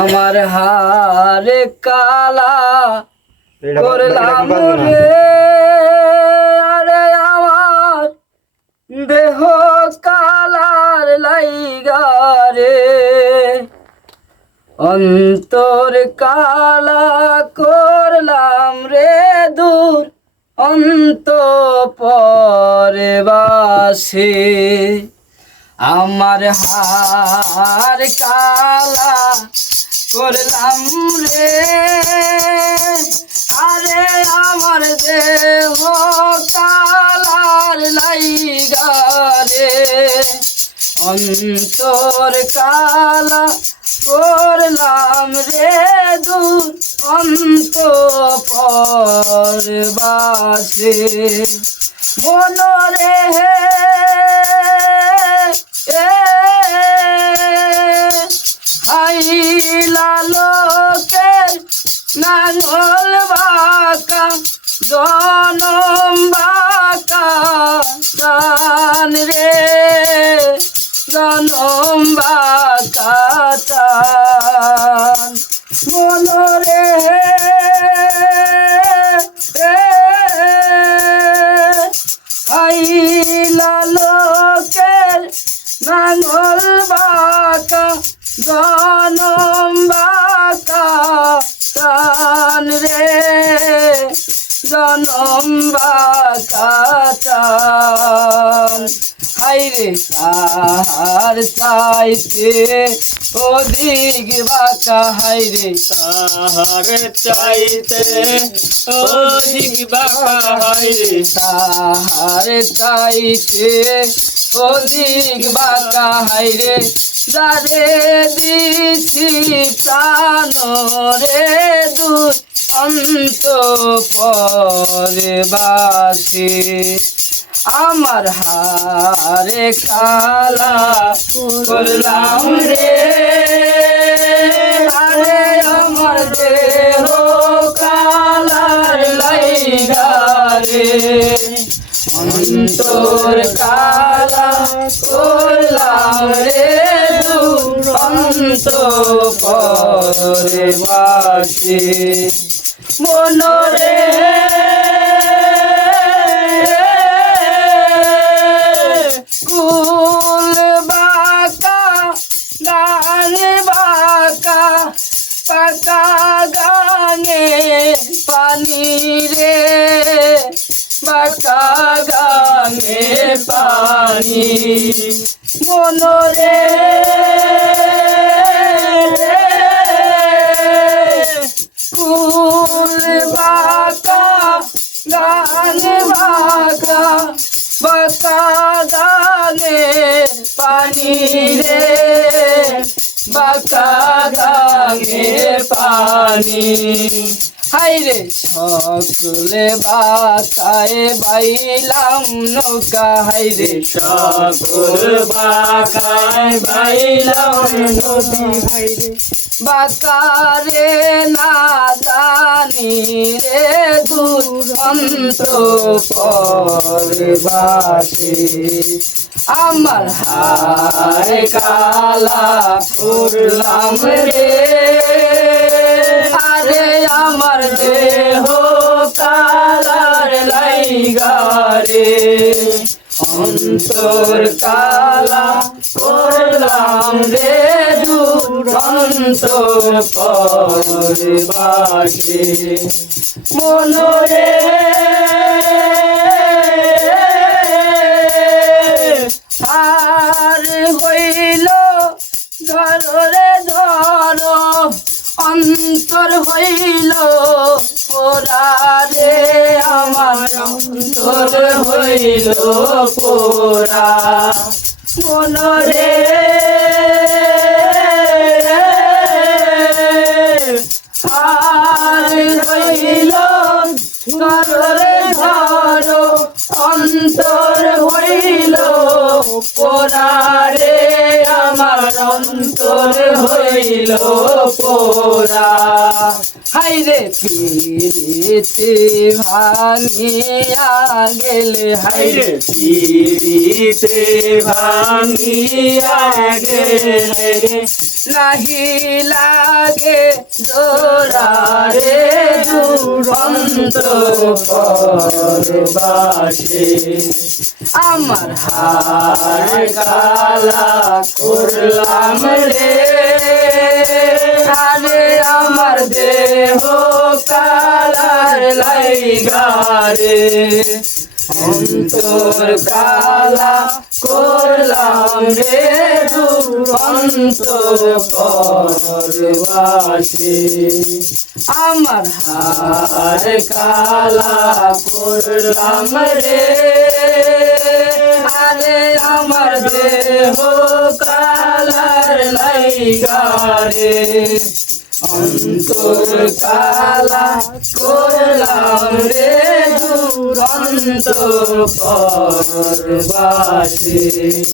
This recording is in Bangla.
আমার হারে কালা করলাম রে, আরে আমার দেহ কালার লাইগা রে, অন্তর কালা করলাম রে দূর অন্তঃপুরে বাসে। আমার হার কালা করলাম রে, আরে আমার দেহ কালার লাইগা রে, অন্তর কালা করলাম রে দূর অন্তঃপুরে বাসে। মনরে হাইলা লোকের নাঙল বাঁকা, জনম বাঁকা টান রে, জনম বাঁকা টান। মনরে হাইলা লোকের নাঙল বাঁকা, জনম বাঁকা টান রে, জনম বাঁকা টান। হাইরে তাহার চাইতে অধিক বাঁকা, হাইরে তাহার চাইতে অধিক বাঁকা, হাইরে তাহার চাইতে অধিক বাঁকা, হাইরে যারে দিছি প্রাণ রে দূর অন্তঃপুরে বাসে। আমার হারে কালা করলাম রে, আরে আমার দেহ কালার লাইগা রে, অন্তর কালা করলাম রে দূর অন্তঃপুরে বাসে। মনরে কুল বাঁকা, গানে বাঁকা, পাকা গানে পানি রে, বাঁকা গানে পানি। মনরে কুল বাঁকা, গানে বাঁকা, বাঁকা গানে পানি রে, বাঁকা গানে পানি। হাইরে সকলে বাঁকায় বাইলাম নৌকা, হাইরে সকল বাঁকায় বাইলাম নদী, হাইরে বাঁকারে না জানি রে দূর অন্তঃপুরে বাসে। আমার হারে কালা করলাম রে, আরে আমার দেহ কালার লাইগা রে, অন্তর কালা করলাম রে দূর অন্তঃপুরে বাসে। মনরে আর হইল ধরে ধর, অন্তর হইল পোড়া রে, আমার অন্তর হইল পোড়া। মনরে আর হইল ধরে ধর, অন্তর হইল পোড়া রে, আমার অন্তর অন্তর হইল পোড়া হাইরে পিরিতি ভাঙিয়া গেলে হাইরে পিরিতে ভাঙিয়া গেলে নাহি লাগে জোড়া রে দুরন্ত পরবাসে আমার হার কালা করলাম রে আরে আমার দেহ কালার লাইগারে অন্তর কালা করলাম রে দুরন্ত পরবাসে আমার হার কালা করলাম রে আরে আমার দেহ কালার লাইগারে অন্তর কালা করলাম রে দুরন্ত পরবাসে।